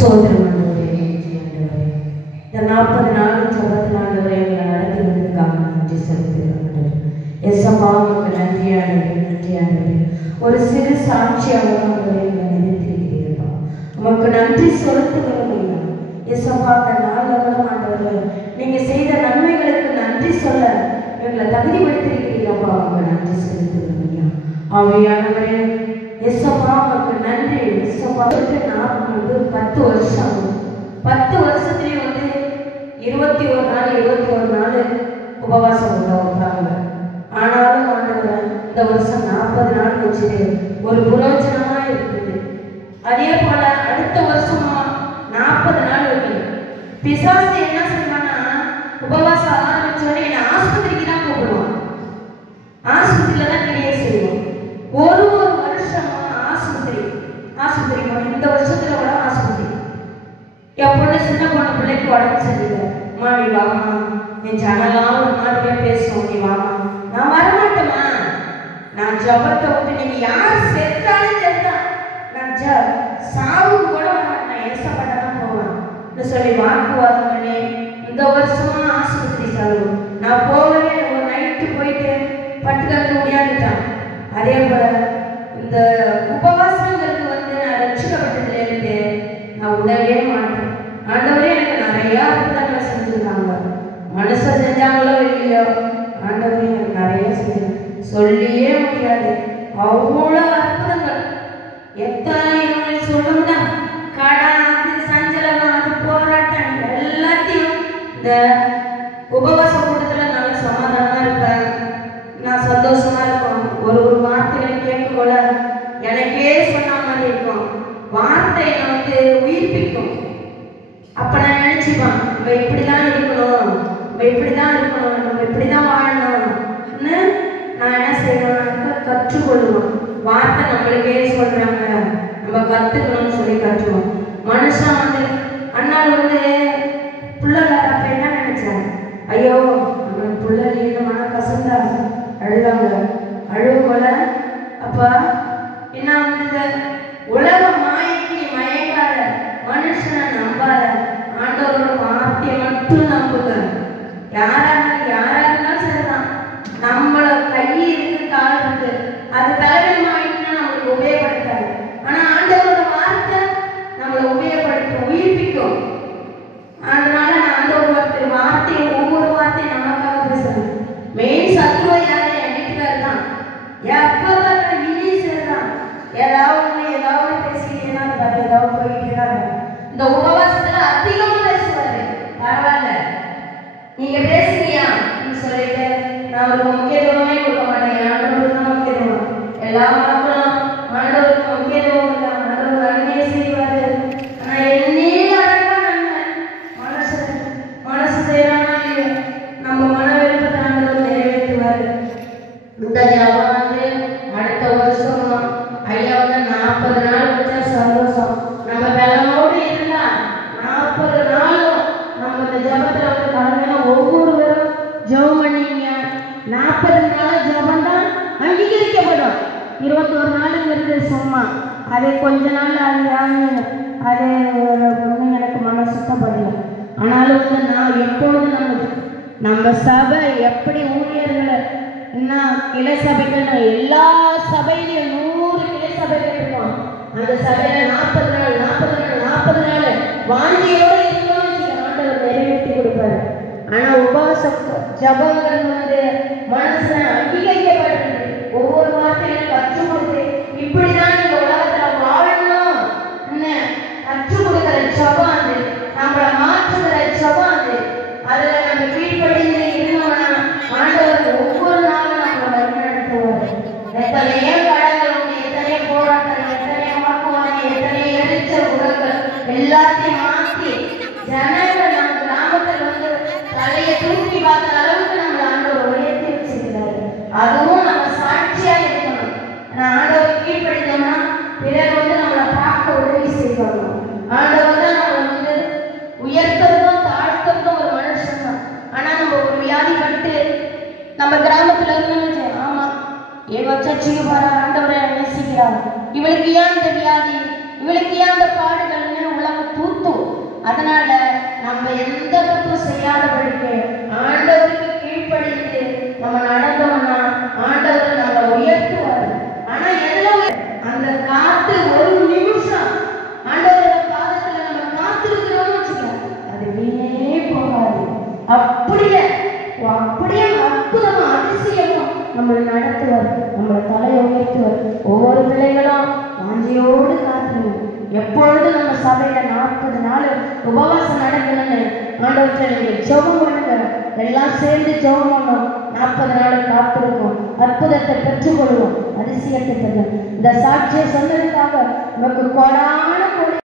சோதரம் ஆண்டவரே, ஆண்டவரே, இந்த 40 நாள் ஜபத்தில் ஆண்டவரே எங்களை நடத்தி வந்ததுக்காக நன்றி செலுத்துகிறோம் ஆண்டவரே. எஸ்ஸப்பா உங்களுக்கு நன்றி ஆண்டவரே, நன்றி ஆண்டவரே. ஒரு சிறு சாட்சியாக ஆண்டவரே எங்களை நிறுத்தியிருக்கிறீர்களா, உமக்கு நன்றி செலுத்துகிறோம் ஐயா. எஸ்ஸப்பா அந்த நாளில் கூட ஆண்டவரே நீங்க செய்த நன்மைகளுக்கு நன்றி சொல்ல எங்களை தகுதிப்படுத்தியிருக்கிறீர்களப்பா, உங்களுக்கு நன்றி செலுத்துகிறோம் ஐயா. ஆவியானவரே எஸ்ஸப்பா உங்களுக்கு நன்றி. எஸ்ஸப்பா நான் வந்து 10 வருஷம் 10 வருஷத்துலேயும் வந்து 21 நாள் உபவாசம் உண்டாங்க. ஆனாலும் ஆண்டவர் இந்த வருஷம் 40 நாள் வச்சுது ஒரு புரோஜனமா இருக்குது. அதே போல அடுத்த வருஷமா 40 நாள் வைக்கணும். பிசாசு என்ன செய்வான்னா உபவாசம் ஆரம்பிச்சோடனே என்னை ஆஸ்பத்திரிக்கு தான் கூப்பிடுவான். ஆஸ்பத்திரியில தான் கிரியை செய்வோம். ஒரு வருஷமா ஆஸ்பத்திரி இந்த வருஷத்துல கூட ஆஸ்பத்திரி. என் பொண்ணு சின்ன பொண்ணு பிள்ளைக்கு உடம்பு சரியில்லை. அம்மா நீ வாமா, என் ஜனலாம் ஒரு மாதிரியா பேசுவோம், நீ வாமா. நான் வரமாட்டேம்மா, நான் ஜபத்தை விட்டு நீங்க யார் செத்தாலும் செத்தான் நான் சாவுக்கு கூட நான் ஏசப்பட்ட தான் போவேன் சொல்லி வாக்குவாதம் பண்ணி இந்த வருஷமா ஆஸ்பத்திரி செலவு. நான் போகவே ஒரு நைட்டு போயிட்டு பட்டுக்கட்டு முடியாதுட்டான். அதே போல இந்த உபவாசங்களுக்கு வந்து நான் ரட்சிக்கப்பட்டதுல இருந்து நான் உடவே மாட்டேன். ஆண்டவரே எனக்கு நிறைய அற்புதங்களை செஞ்சிருக்காங்க. மனுஷன் செஞ்சாங்களோ இல்லையோ, ஆண்டவரே எனக்கு நிறைய செஞ்சாங்க, சொல்லியே முடியாது. அவ்வளோ அற்புதங்கள். எத்தனை சொல்லணும்னா கடன், அது சஞ்சலம், அது போராட்டம் எல்லாத்தையும் இந்த உபவாச கூட்டத்தில் நல்ல சமாதானமா இருப்பேன். நான் சந்தோஷமா இருக்கும். ஒரு வார்த்தைகளை கேட்கக்கூட எனக்கே சொன்ன மாதிரி இருக்கும். வார்த்தையை வந்து உயிர்ப்பிக்கும். அப்ப நான் நினைச்சுப்பேன், நம்ம இப்படிதான் இருக்கணும், நம்ம இப்படிதான் இருக்கணும், நம்ம இப்படிதான் வாழணும்னு நான் என்ன செய்வேன், கற்றுக்கொள்ளுவோம். வார்த்தை நம்மளுக்கே சொல்றாங்க, நம்ம கத்துக்கணும்னு சொல்லி கற்றுவோம். மனுஷன் வந்து அண்ணாள் வந்து பிள்ளைங்க அப்ப என்ன நினைச்சாங்க, ஐயோ நம்ம பிள்ளைங்க இந்த மன கசந்தா அழுதாங்க, அழுவல. அப்ப என்ன வந்து உலக மாயைக்கு மயங்காத, மனுஷனை நம்பாத, ஆண்டவரோட வார்த்தையை மட்டும் நம்புங்க. யாரா இருந்தாலும் சரிதான். நம்மள கை இருக்கு, கால் இருக்கு, அது பலவீனமாயிட்டுன்னா நம்மளுக்கு உபயோகப்படுத்தாது. ஆனா ஆண்டவரோட வார்த்தை நம்மளை உபயோகப்படுத்தும், உயிர்ப்பிக்கும். அதனால நான் ஆண்டவரோட வார்த்தையை ஒவ்வொரு வார்த்தையும் நமக்காக பேசுறேன். மெயின் சத்துவ யாரு? என் வீட்டுக்காரர் தான். எப்ப தான் ஏதாவது பேசிக்கிட்டேன்னா ஏதாவது போயிட்டு இந்த உபவாசத்துல அதிகமா பேசுவாரு. பரவாயில்ல நீங்க பேசுறியா சொல்லிட்டு நான் ஒரு முக்கியத்துவமே கொடுக்க மாட்டேன். ஆண்டவருக்கு தான் முக்கியத்துவம். எல்லா மக்களும் ஆண்டவருக்கு முக்கியத்துவம் இல்லை. ஆண்டவர் நன்மையை செய்வாரு. ஆனா என்னையே அழகா நன்மை மனசு செய்யறானா இல்லையோ, நம்ம மன விருப்பத்தை ஆண்டவர் நிறைவேற்றுவாரு. இந்த ஜபம் வந்து அடுத்த வருஷம் ஐயா வந்து 40 நாள் வச்சா சந்தோஷம். நம்ம பலமோடு இருந்தா 40 நாளும் நம்ம இந்த ஜபத்துல வந்து கலந்துனா ஒவ்வொருவரும் ஜபம் பண்ணீங்க. 40 நாள் ஜபம் தான் அங்கீகரிக்கப்படும். 21 நாளுங்கிறது சும்மா, அது கொஞ்ச நாள் அது ஒன்றும் எனக்கு மன சுத்தப்படல. ஆனாலும் வந்து நான் எப்பொழுதும் நம்ம சபை எப்படி ஊழியர்களை என்ன கிளை சபைகள் எல்லா சபையிலையும் 100 கிளை சபைகள் இருக்கும். அந்த சபையில 40 நாள் வாஞ்சியோடு இருக்கணும்னு ஆண்டவர் நிறைவேற்றி கொடுப்பாரு. ஆனா உபவாச ஜபங்கள் வந்து மனசுல அங்கீகரிக்கப்படுறது. ஒவ்வொரு வார்த்தையும் கற்றுக் கொடுத்து இப்படிதான் இந்த உலகத்துல வாழணும் கற்றுக் கொடுக்கிற ஜபம் அது, நம்மளை மாற்றுகிற ஜபம் அது. அதுல நம்ம கீழ்ப்படிந்து இருந்தோம்னா ஆண்டவர் ஒவ்வொரு நாளும் நம்மளை வழிநடத்துவார். எத்தனையோ கடவுள் உண்டு, எத்தனையோ போராட்டம், எத்தனையோ வாக்குவாதம், எத்தனையோ எரிச்ச உலகங்கள் எல்லாத்தையும் மாற்றி ஜனங்கள் நம்ம கிராமத்தில் வந்து தலையை தூக்கி பார்த்த அளவுக்கு நம்ம ஆண்டவர் உயர்த்தி வச்சிருக்கிறாரு. அதுவும் நம்ம சாட்சியா இருக்கணும். ஆண்டவர் கீழ்ப்படித்தோம்னா பிறர் வந்து நம்மளை பார்க்க உதவி செய்வாங்க. ஆண்டவர் தான் நம்மளை வந்து உயர்த்துறதும் தாழ்த்துறதும் ஒரு மனுஷன் தான். ஆனா நம்ம ஒரு வியாதிப்பட்டு நம்ம கிராமத்துல இருந்து ஆமா ஏதோ சர்ச்சைக்கு போற ஆண்டவரை நேசிக்கிறார், இவளுக்கு ஏன் இந்த வியாதி, இவளுக்கு ஏன் அந்த பாடுகள் உலகம் தூக்கி அதனால நம்ம எந்த தப்பும் செய்யாதபடிக்கு ஆண்டவருக்கு கீழ்ப்படிந்து நம்ம நடந்தோம்னா ஆண்டவர் நம்மளை உயர்த்துவார். ஆனா எதுல அந்த காத்து ஒரு நிமிஷம் ஆண்டவரோட பாதத்துல நம்ம காத்திருக்கிறோம்னு வச்சுக்கலாம், அது வீணே போகாது. அப்படியே அப்படியே அற்புதமா அதிசயமும் நம்மளை நடத்துவார், நம்மளை தலையை உயர்த்துவார். ஒவ்வொரு பிள்ளைகளும் வாஞ்சியோடு காத்துருவோம். எப்பொழுது நம்ம சபையில 40 நாள் உபவாசம் நடக்கணும்னு ஆண்டவற்றை நீங்க ஜெபம் பண்ணுங்க, எல்லாம் சேர்ந்து ஜெபம் பண்ணோம். 40 நாள் காத்திருக்கோம், அற்புதத்தை பெற்றுக்கொள்வோம், அதிசயத்தை பெறுவோம். இந்த சாட்சியை சொன்னதுக்காக நமக்கு கோடான கோடி